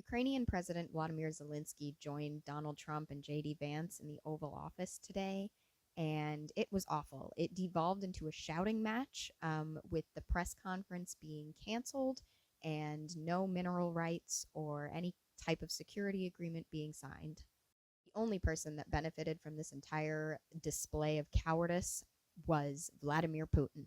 Ukrainian President Vladimir Zelensky joined Donald Trump and J.D. Vance in the Oval Office today, and it was awful. It devolved into a shouting match, with the press conference being canceled and no mineral rights or any type of security agreement being signed. The only person that benefited from this entire display of cowardice was Vladimir Putin.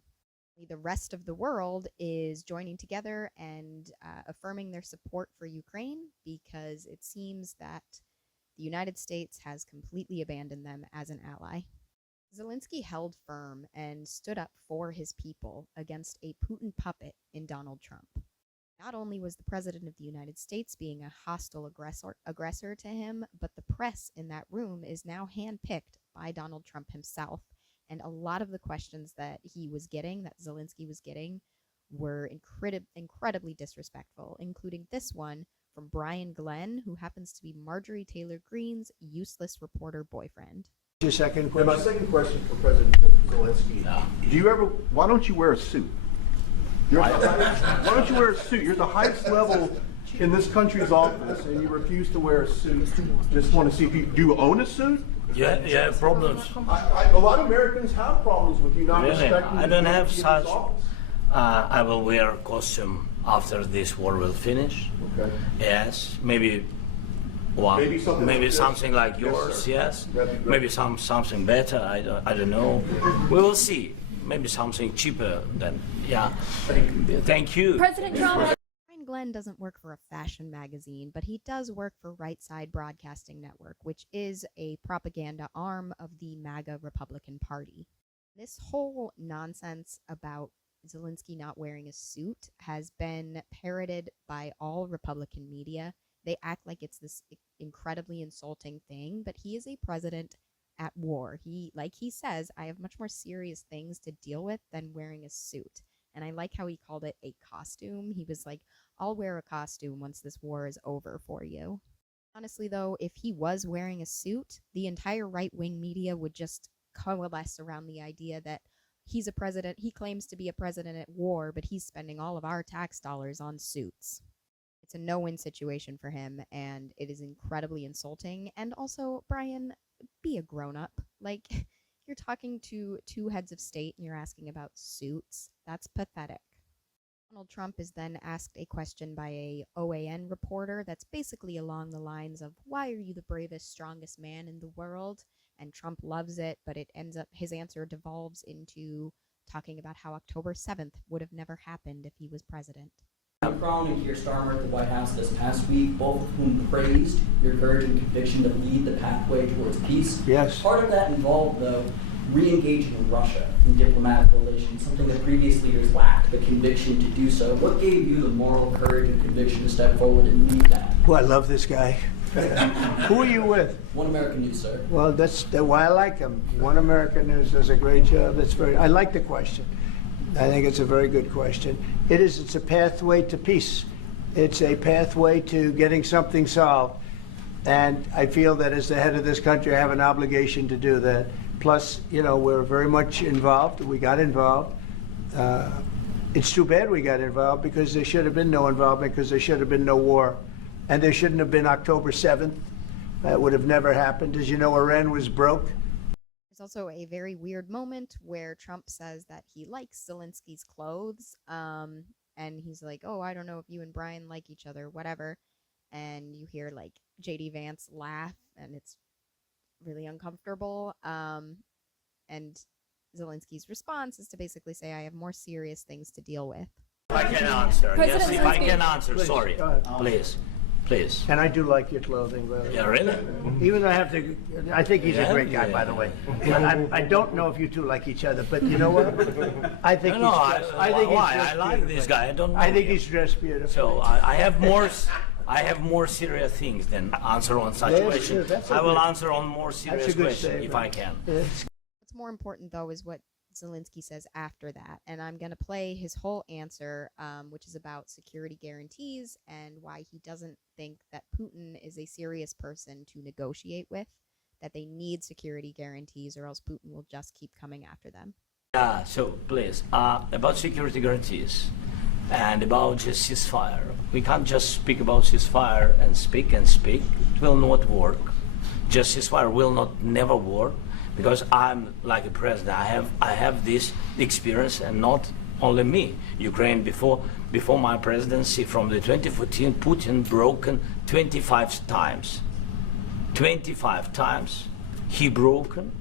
The rest of the world is joining together and affirming their support for Ukraine because it seems that the United States has completely abandoned them as an ally. Zelensky held firm and stood up for his people against a Putin puppet in Donald Trump. Not only was the President of the United States being a hostile aggressor to him, but the press in that room is now handpicked by Donald Trump himself. And a lot of the questions that he was getting, that Zelensky was getting, were incredibly disrespectful, including this one from Brian Glenn, who happens to be Marjorie Taylor Greene's useless reporter boyfriend. Your second question? My second question for President Zelensky. Why don't you wear a suit? Why don't you wear a suit? You're the highest level in this country's office, and you refuse to wear a suit. Just want to see if you do own a suit? Yeah, problems. A lot of Americans have problems with you not respecting. I don't have such. Office. I will wear a costume after this war will finish. Okay. Yes, maybe one. Maybe something like yours. Yes. Maybe something better. I don't know. We will see. Maybe something cheaper than. Yeah. Thank you. President Trump. Glenn doesn't work for a fashion magazine, but he does work for Right Side Broadcasting Network, which is a propaganda arm of the MAGA Republican Party. This whole nonsense about Zelensky not wearing a suit has been parroted by all Republican media. They act like it's this incredibly insulting thing, but he is a president at war. Like he says, I have much more serious things to deal with than wearing a suit. And I like how he called it a costume. He was like, I'll wear a costume once this war is over for you. Honestly, though, if he was wearing a suit, the entire right-wing media would just coalesce around the idea that he's a president. He claims to be a president at war, but he's spending all of our tax dollars on suits. It's a no-win situation for him, and it is incredibly insulting. And also, Brian, be a grown-up. Like, you're talking to two heads of state and you're asking about suits. That's pathetic. Donald Trump is then asked a question by a OAN reporter that's basically along the lines of, why are you the bravest, strongest man in the world? And Trump loves it, but it ends up, his answer devolves into talking about how October 7th would have never happened if he was president. Macron and Keir Starmer at the White House this past week, both of whom praised your courage and conviction to lead the pathway towards peace. Yes. Part of that involved, though, re-engaging Russia in diplomatic relations, something that previous leaders lacked the conviction to do so. What gave you the moral courage and conviction to step forward and lead that? Oh, I love this guy. Who are you with? One American News, sir. Well, that's why I like him. One American News does a great job. I like the question. I think it's a very good question. It's a pathway to peace. It's a pathway to getting something solved. And I feel that as the head of this country, I have an obligation to do that. Plus, we're very much involved. We got involved. It's too bad we got involved because there should have been no involvement, because there should have been no war. And there shouldn't have been October 7th. That would have never happened. As you know, Iran was broke. There's also a very weird moment where Trump says that he likes Zelensky's clothes. And he's like, oh, I don't know if you and Brian like each other, whatever. And you hear like J.D. Vance laugh, and it's really uncomfortable. And Zelensky's response is to basically say, I have more serious things to deal with. If I can answer. President Yes, if I Zelensky. can answer. Please, Sorry. go ahead. Please. And I do like your clothing, by the way. Yeah, really? Even though I think he's a great guy, Yeah. by the way. I don't know if you two like each other, but you know what? I think No, he's why? I like beautiful. this guy. I don't know I think him. he's dressed beautifully. So I have more. I have more serious things than answer on such Yes, questions. sure, that's a I will good- answer on more serious good questions statement. if I can. Yes. What's more important, though, is what Zelensky says after that. And I'm going to play his whole answer, which is about security guarantees and why he doesn't think that Putin is a serious person to negotiate with, that they need security guarantees or else Putin will just keep coming after them. So please, about security guarantees. and about just ceasefire. We can't just speak about ceasefire and speak and speak. It will not work. Just ceasefire will not never work, because I'm like a president. I have this experience, and not only me. Ukraine before my presidency, from the 2014, Putin broken 25 times. 25 times he broken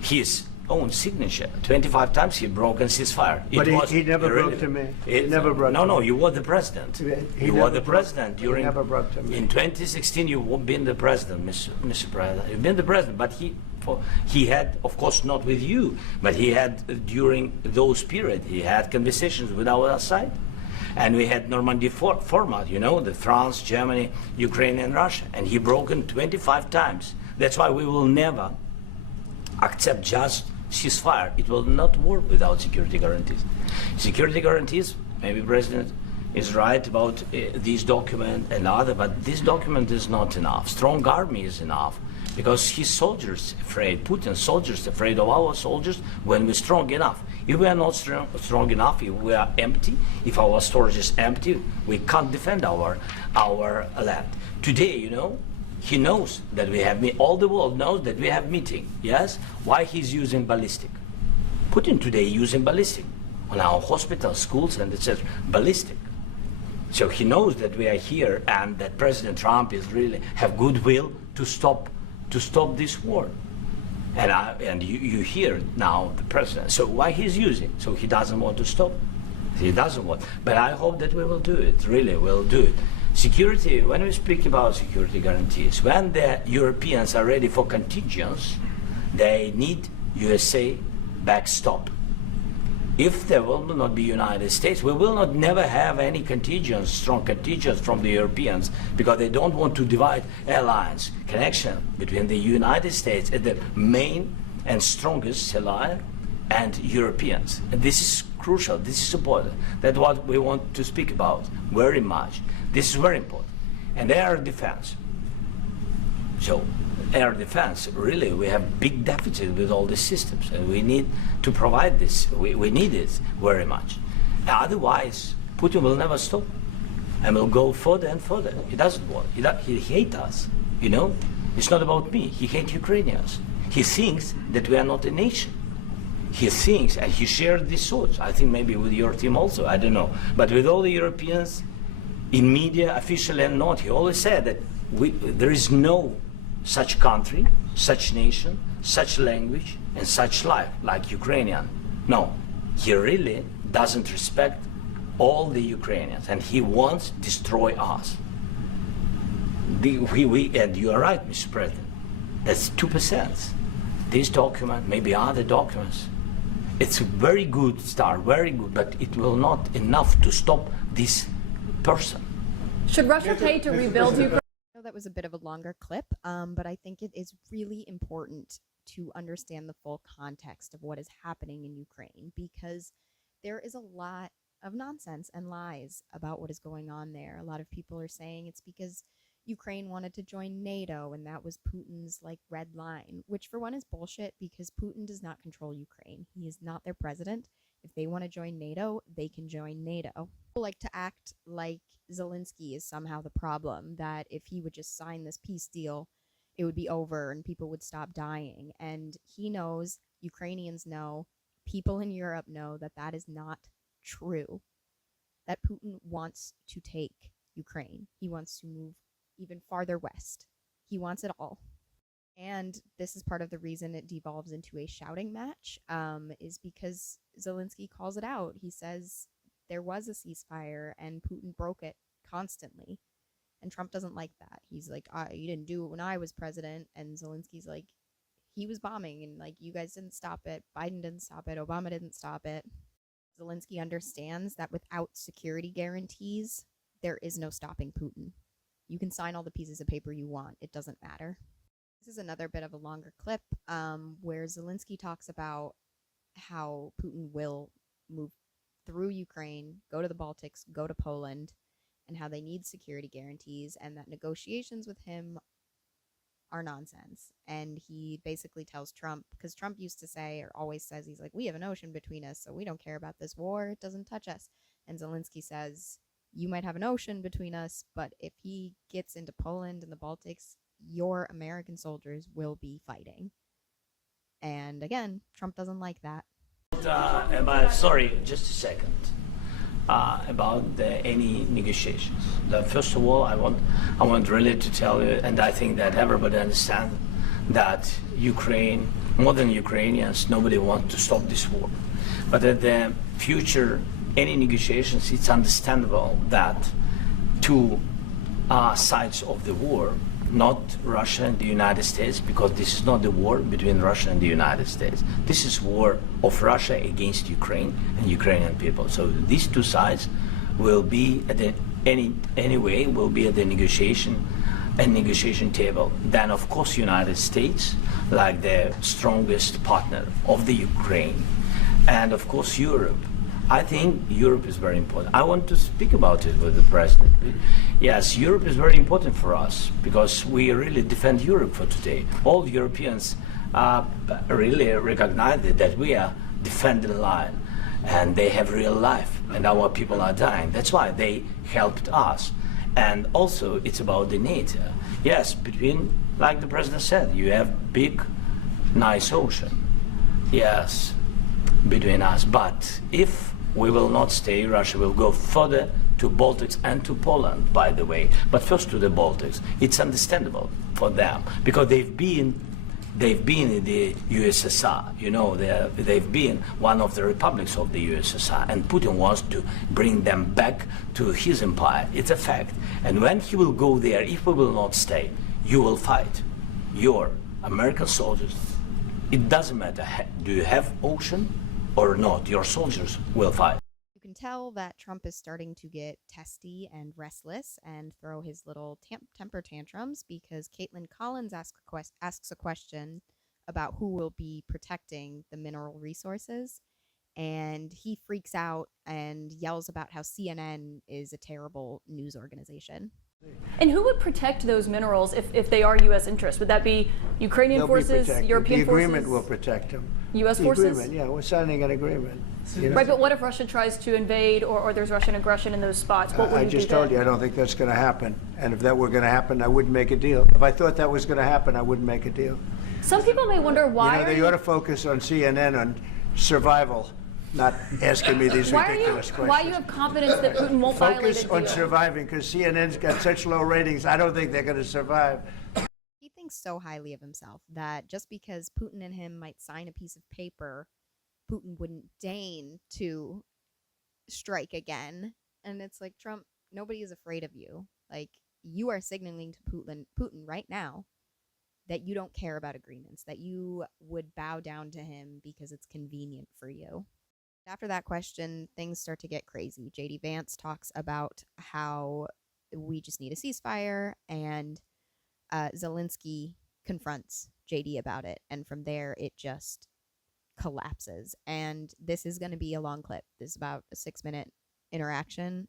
his own signature. 25 times he broken ceasefire. But he never broke to me. He never broke to me. No, you were the president. You were the president during. He never broke to me. In 2016, you've been the president, Mr. President. You've been the president, but he had, of course, not with you, but he had during those periods. He had conversations with our side, and we had Normandy format. You know, the France, Germany, Ukraine, and Russia, and he broken 25 times. That's why we will never accept just ceasefire. It will not work without security guarantees. Security guarantees, maybe President is right about this document and other, but this document is not enough. Strong army is enough, because his soldiers afraid, Putin's soldiers afraid of our soldiers when we're strong enough. If we are not strong enough, if we are empty, if our storage is empty, we can't defend our land. Today, you know, he knows that we have, all the world knows that we have meeting, yes? Why he's using ballistic? Putin today using ballistic on our hospitals, schools, and etc. Ballistic. So he knows that we are here, and that President Trump is really have goodwill to stop this war. And you hear now the president. So why he's using? So he doesn't want to stop. He doesn't want. But I hope that we will do it. Really, we'll do it. Security, when we speak about security guarantees, when the Europeans are ready for contingents, they need USA backstop. If there will not be United States, we will not never have any contingents, strong contingents from the Europeans, because they don't want to divide alliance, connection between the United States as the main and strongest ally and Europeans. And this is crucial, this is important. That's what we want to speak about very much. This is very important. And air defense. So air defense, really, we have big deficit with all these systems, and we need to provide this. We need it very much. Otherwise, Putin will never stop, and will go further and further. He doesn't want. He hates us. You know, it's not about me. He hates Ukrainians. He thinks that we are not a nation. He thinks, and he shared these thoughts. I think maybe with your team also. I don't know, but with all the Europeans, in media, officially and not, he always said that there is no such country, such nation, such language, and such life like Ukrainian. No, he really doesn't respect all the Ukrainians, and he wants to destroy us. And you are right, Mr. President. That's 2%. This document, maybe other documents, it's a very good start, very good, but it will not enough to stop this person. Should Russia pay to rebuild Ukraine? I know that was a bit of a longer clip, but I think it is really important to understand the full context of what is happening in Ukraine, because there is a lot of nonsense and lies about what is going on there. A lot of people are saying it's because Ukraine wanted to join NATO and that was Putin's like red line, which for one is bullshit, because Putin does not control Ukraine. He is not their president. If they want to join NATO, they can join NATO. People like to act like Zelensky is somehow the problem, that if he would just sign this peace deal, it would be over and people would stop dying. And he knows, Ukrainians know, people in Europe know that that is not true, that Putin wants to take Ukraine. He wants to move even farther west. He wants it all. And this is part of the reason it devolves into a shouting match, is because Zelensky calls it out. He says there was a ceasefire and Putin broke it constantly. And Trump doesn't like that. He's like, you didn't do it when I was president. And Zelensky's like, he was bombing and like, you guys didn't stop it. Biden didn't stop it. Obama didn't stop it. Zelensky understands that without security guarantees, there is no stopping Putin. You can sign all the pieces of paper you want. It doesn't matter. This is another bit of a longer clip where Zelensky talks about how Putin will move through Ukraine, go to the Baltics, go to Poland, and how they need security guarantees and that negotiations with him are nonsense. And he basically tells Trump, because Trump used to say, or always says, he's like, we have an ocean between us, so we don't care about this war. It doesn't touch us. And Zelensky says, you might have an ocean between us, but if he gets into Poland and the Baltics, your American soldiers will be fighting. And again, Trump doesn't like that. Sorry, just a second. About any negotiations. First of all, I want really to tell you, and I think that everybody understands that Ukraine, more than Ukrainians, nobody wants to stop this war. But at the future, any negotiations, it's understandable that two sides of the war, not Russia and the United States, because this is not the war between Russia and the United States. This is war of Russia against Ukraine and Ukrainian people. So these two sides will be at the anyway will be at the negotiation table. Then of course United States, like the strongest partner of the Ukraine, and of course Europe. I think Europe is very important. I want to speak about it with the president. Yes, Europe is very important for us because we really defend Europe for today. All Europeans really recognize that we are defending the line and they have real life and our people are dying. That's why they helped us. And also it's about the NATO. Yes, between, like the president said, you have big, nice ocean. Yes, between us. But if we will not stay, Russia will go further to Baltics and to Poland, by the way. But first to the Baltics. It's understandable for them because they've been in the USSR. You know, they've been one of the republics of the USSR, and Putin wants to bring them back to his empire. It's a fact. And when he will go there, if we will not stay, you will fight. Your American soldiers. It doesn't matter. Do you have ocean or not? Your soldiers will fight. You can tell that Trump is starting to get testy and restless and throw his little temper tantrums because Caitlin Collins asks a question about who will be protecting the mineral resources. And he freaks out and yells about how CNN is a terrible news organization. And who would protect those minerals if they are U.S. interests? Would that be Ukrainian forces, European forces? The agreement will protect them. U.S. The forces? agreement, yeah, we're signing an agreement. You know? Right, but what if Russia tries to invade or there's Russian aggression in those spots? What would I you do just told then? you, I don't think that's going to happen. And if that were going to happen, I wouldn't make a deal. If I thought that was going to happen, I wouldn't make a deal. Some people may wonder why. You know, they ought to focus on CNN on survival, not asking me these ridiculous questions. Why you have confidence that Putin won't violate a Focus on deal? surviving, because CNN's got such low ratings. I don't think they're going to survive. He thinks so highly of himself that just because Putin and him might sign a piece of paper, Putin wouldn't deign to strike again. And it's like, Trump, nobody is afraid of you. Like, you are signaling to Putin right now that you don't care about agreements, that you would bow down to him because it's convenient for you. After that question, things start to get crazy. JD Vance talks about how we just need a ceasefire, and Zelensky confronts JD about it. And from there, it just collapses. And this is going to be a long clip. This is about a 6-minute interaction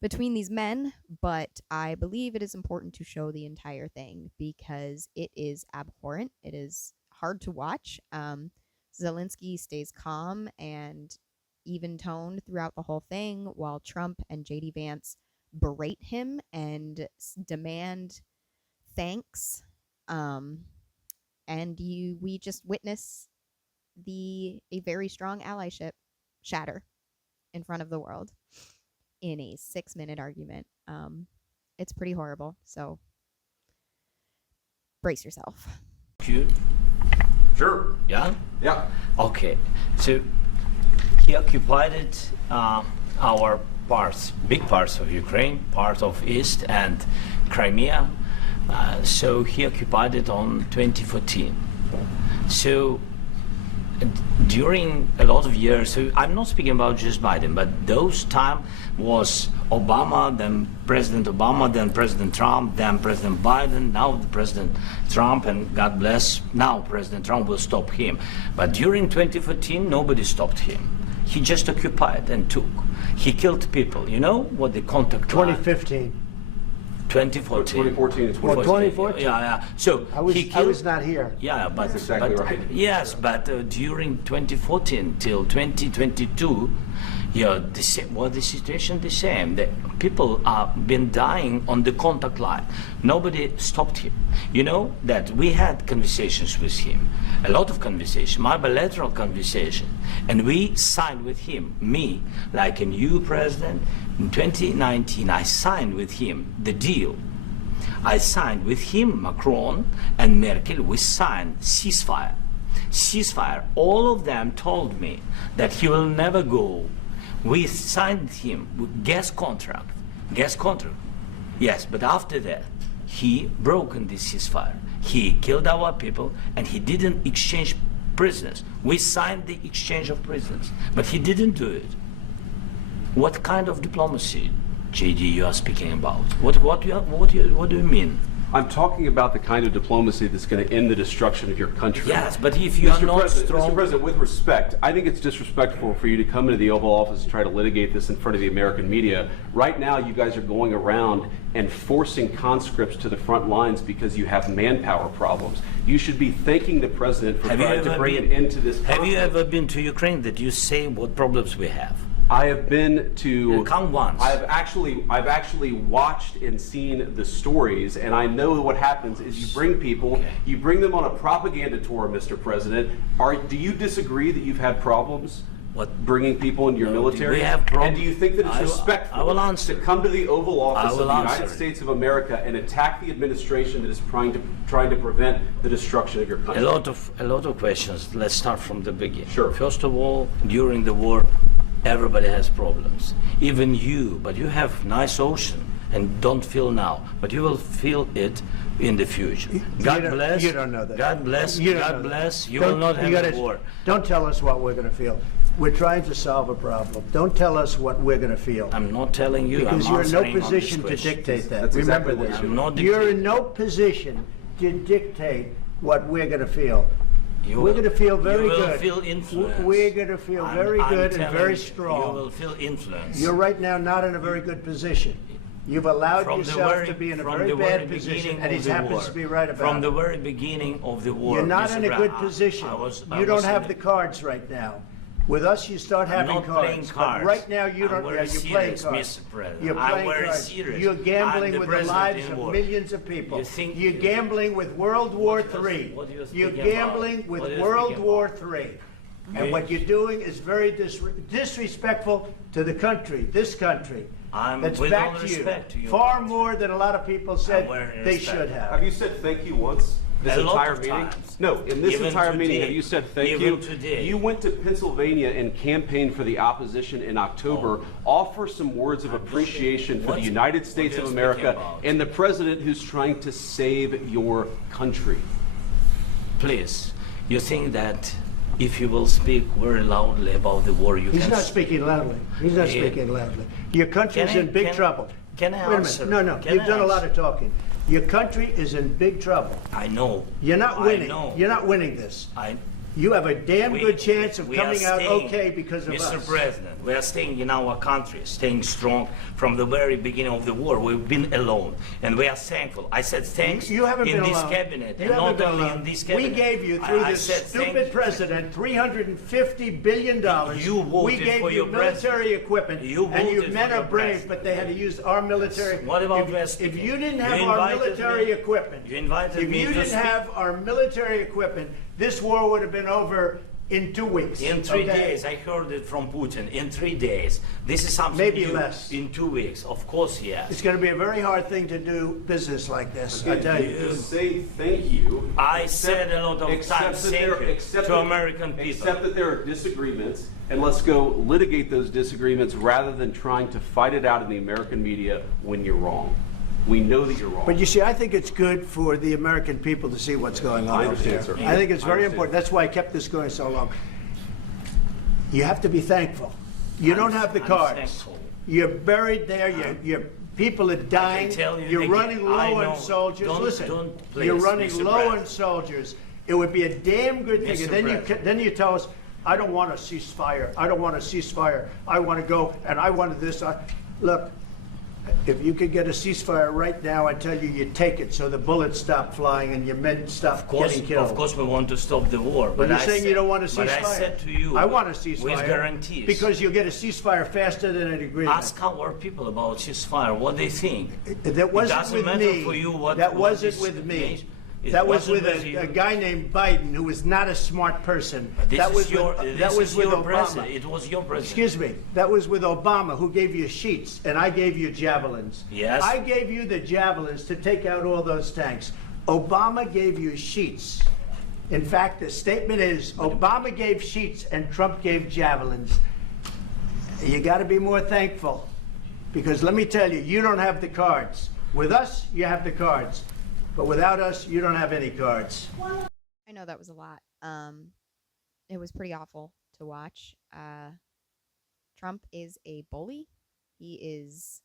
between these men, but I believe it is important to show the entire thing because it is abhorrent. It is hard to watch. Zelensky stays calm and even-toned throughout the whole thing, while Trump and JD Vance berate him and demand thanks. And we just witness a very strong allyship shatter in front of the world in a 6-minute argument. It's pretty horrible. So brace yourself. Cute. Sure. Yeah? Yeah. Okay. So he occupied our parts, big parts of Ukraine, part of East and Crimea. So he occupied it on 2014. So during a lot of years, so I'm not speaking about just Biden, but those time was Obama, then President Obama, then President Trump, then President Biden, now the President Trump, and God bless, now President Trump will stop him. But during 2014, nobody stopped him. He just occupied and took. He killed people. You know what the contact line? 2015. 2014. 2014 is Well, 2014. Yeah. So I was not here. Yeah, but That's exactly right. Yes, but during 2014 till 2022, The situation the same. The people have been dying on the contact line. Nobody stopped him. You know that we had conversations with him, a lot of conversation, my bilateral conversation, and we signed with him, me, like a new president. In 2019, I signed with him the deal. I signed with him, Macron and Merkel, we signed ceasefire. Ceasefire. All of them told me that he will never go. We signed him with gas contract. Yes, but after that, he broken this ceasefire. He killed our people and he didn't exchange prisoners. We signed the exchange of prisoners, but he didn't do it. What kind of diplomacy, JD, you are speaking about? What do you mean? I'm talking about the kind of diplomacy that's going to end the destruction of your country. Yes, but if you are not strong... Mr. President, with respect, I think it's disrespectful for you to come into the Oval Office and try to litigate this in front of the American media. Right now, you guys are going around and forcing conscripts to the front lines because you have manpower problems. You should be thanking the President for trying to bring an end to this conflict. Have you ever been to Ukraine that you say what problems we have? I have been to. Come once. I've actually watched and seen the stories, and I know what happens is you bring people, you bring them on a propaganda tour, Mr. President. Do you disagree that you've had problems? What? Bringing people into your military? We have problems. And do you think that it's respectful to come to the Oval Office of the United States of America and attack the administration that is trying to prevent the destruction of your country? A lot of questions. Let's start from the beginning. Sure. First of all, during the war, everybody has problems. Even you, but you have nice ocean and don't feel now, but you will feel it in the future. God bless. You don't know that. God bless. God bless. You will not have a war. Don't tell us what we're going to feel. We're trying to solve a problem. Don't tell us what we're going to feel. I'm not telling you. Because you're in no position to dictate that. Remember this. You're in no position to dictate what we're going to feel. We're going to feel very good. You will feel influence. We're going to feel very good and very strong. You will feel influence. You're right now not in a very good position. You've allowed yourself to be in a very bad position, and he happens to be right about it. From the very beginning of the war. You're not in a good position. You don't have the cards right now. With us, you start having cards. Playing cards. But right now, you don't. You're playing cards. Mr. President. You're playing cards. Serious. You're gambling with the lives of war. millions of people. You're you gambling with World War III. You're gambling with World War III. And what you're doing is very disrespectful to the country, this country. That's back to you. Far more than a lot of people said they should have. Have you said thank you once? This entire meeting? Times. No, in this entire meeting, have you said thank you? Today. You went to Pennsylvania and campaigned for the opposition in October. Offer some words of appreciation for the United States of America and the president who's trying to save your country. Please, you think that if you will speak very loudly about the war, you can... He's not speaking loudly. He's not speaking loudly. Your country's in big trouble. Can I answer? Wait a minute. No. You've done a lot of talking. Your country is in big trouble. I know. You're not winning. I know. You're not winning this. You have a damn good chance of coming out okay because of us. Mr. President, we are staying in our country, staying strong from the very beginning of the war. We've been alone, and we are thankful. I said thanks you haven't in been this alone. cabinet, you and not been only alone. in this cabinet. We gave you, through this stupid president, $350 billion. You voted we gave for you your military equipment, and your men are brave, president. but they had to use our military. What about if you didn't have our military equipment, if you didn't have our military equipment, this war would have been over in 2 weeks. In 3 days, I heard it from Putin. In 3 days, this is something maybe new. less. In 2 weeks, of course, yes. It's going to be a very hard thing to do business like this. I tell you. To say thank you. I said a lot of times thank you to American people. Except that there are disagreements, and let's go litigate those disagreements rather than trying to fight it out in the American media when you're wrong. We know that you're wrong. But you see, I think it's good for the American people to see what's going on. I understand, sir. I think it's very important. That's why I kept this going so long. You have to be thankful. You don't have the cards. Thankful. You're buried there. Your people are dying. You're running low on soldiers. Listen, you're running low on soldiers. It would be a damn good thing. And then you tell us, I don't want a ceasefire. I don't want a ceasefire. I want to go and I want this. Look. If you could get a ceasefire right now, I tell you, you take it so the bullets stop flying and your men stop getting killed. Of course, we want to stop the war. But you're saying you don't want a ceasefire? But I said to you, I want a ceasefire. With guarantees. Because you'll get a ceasefire faster than an agreement. Ask our people about ceasefire, what they think. That wasn't it doesn't with matter me. For you what, that what wasn't this with me. means. That was with you. a guy named Biden who was not a smart person. This That was is your, with, this that was is with your Obama. president. It was your president. Excuse me. That was with Obama, who gave you sheets, and I gave you javelins. Yes. I gave you the javelins to take out all those tanks. Obama gave you sheets. In fact, the statement is Obama gave sheets and Trump gave javelins. You got to be more thankful, because let me tell you, you don't have the cards. With us, you have the cards. But without us, you don't have any cards. I know that was a lot. It was pretty awful to watch. Trump is a bully. He is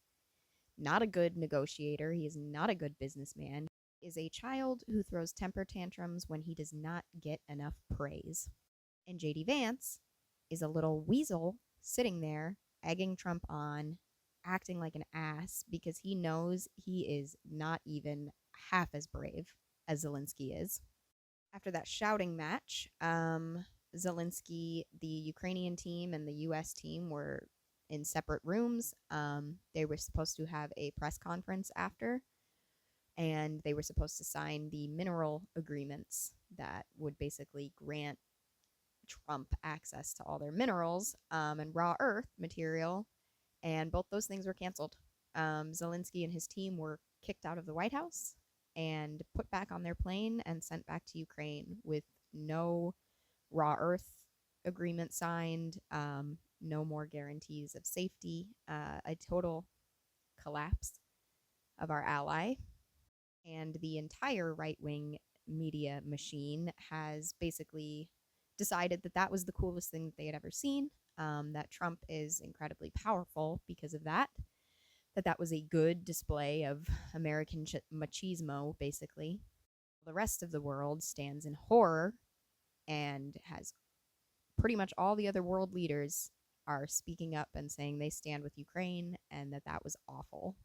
not a good negotiator. He is not a good businessman. He is a child who throws temper tantrums when he does not get enough praise. And JD Vance is a little weasel sitting there, egging Trump on, acting like an ass because he knows he is not even half as brave as Zelensky is. After that shouting match, Zelensky, the Ukrainian team, and the U.S. team were in separate rooms. They were supposed to have a press conference after, and they were supposed to sign the mineral agreements that would basically grant Trump access to all their minerals and raw earth material, and both those things were canceled. Zelensky and his team were kicked out of the White House and put back on their plane and sent back to Ukraine with no raw earth agreement signed, no more guarantees of safety, a total collapse of our ally. And the entire right-wing media machine has basically decided that that was the coolest thing that they had ever seen, that Trump is incredibly powerful because of that, that was a good display of American machismo, basically. The rest of the world stands in horror and has pretty much all the other world leaders are speaking up and saying they stand with Ukraine and that was awful.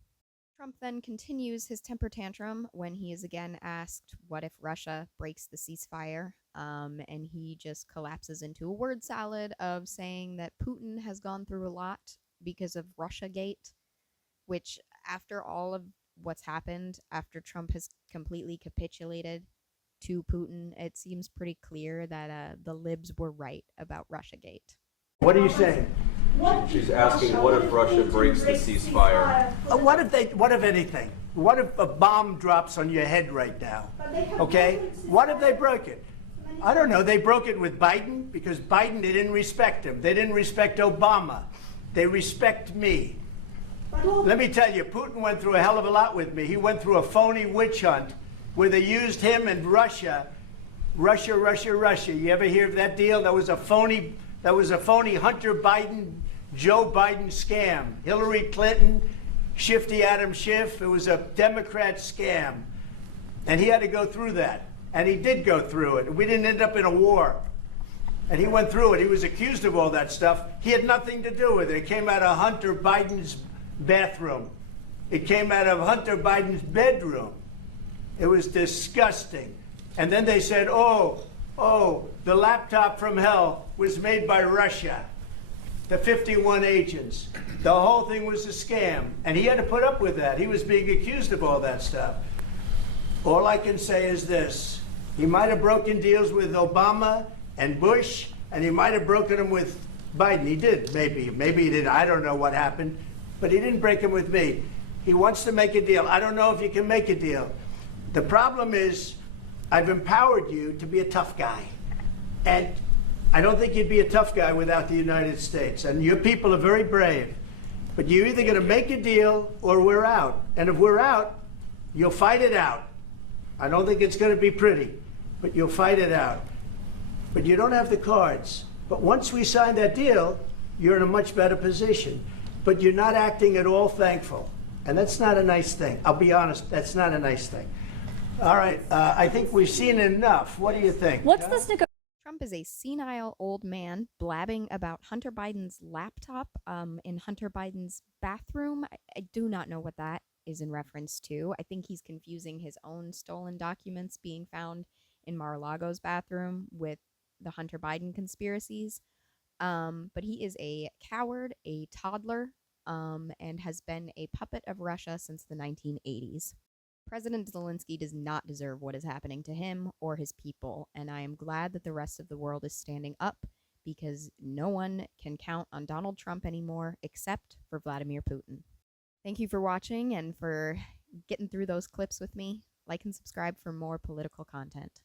Trump then continues his temper tantrum when he is again asked what if Russia breaks the ceasefire, and he just collapses into a word salad of saying that Putin has gone through a lot because of Russiagate, which after all of what's happened, after Trump has completely capitulated to Putin, it seems pretty clear that the libs were right about Russiagate. What are you saying? She's asking, what if Russia breaks the ceasefire? What if anything? What if a bomb drops on your head right now? Okay? What if they broke it? I don't know. They broke it with Biden because Biden, they didn't respect him. They didn't respect Obama. They respect me. Let me tell you, Putin went through a hell of a lot with me. He went through a phony witch hunt where they used him and Russia. You ever hear of that deal? That was a phony Hunter Biden, Joe Biden scam. Hillary Clinton, Shifty Adam Schiff. It was a Democrat scam. And he had to go through that. And he did go through it. We didn't end up in a war. And he went through it. He was accused of all that stuff. He had nothing to do with it. It came out of Hunter Biden's bathroom. It came out of Hunter Biden's bedroom. It was disgusting. And then they said, oh, the laptop from hell was made by Russia. The 51 agents. The whole thing was a scam. And he had to put up with that. He was being accused of all that stuff. All I can say is this. He might have broken deals with Obama and Bush, and he might have broken them with Biden. He did, maybe. Maybe he didn't. I don't know what happened. But he didn't break them with me. He wants to make a deal. I don't know if you can make a deal. The problem is, I've empowered you to be a tough guy. And I don't think you'd be a tough guy without the United States. And your people are very brave. But you're either going to make a deal or we're out. And if we're out, you'll fight it out. I don't think it's going to be pretty, but you'll fight it out. But you don't have the cards. But once we sign that deal, you're in a much better position. But you're not acting at all thankful. And that's not a nice thing. I'll be honest, that's not a nice thing. All right, I think we've seen enough. What do you think? What's this Trump Trump is a senile old man blabbing about Hunter Biden's laptop in Hunter Biden's bathroom. I do not know what that is in reference to. I think he's confusing his own stolen documents being found in Mar-a-Lago's bathroom with the Hunter Biden conspiracies. But he is a coward, a toddler, and has been a puppet of Russia since the 1980s. President Zelensky does not deserve what is happening to him or his people, and I am glad that the rest of the world is standing up because no one can count on Donald Trump anymore except for Vladimir Putin. Thank you for watching and for getting through those clips with me. Like and subscribe for more political content.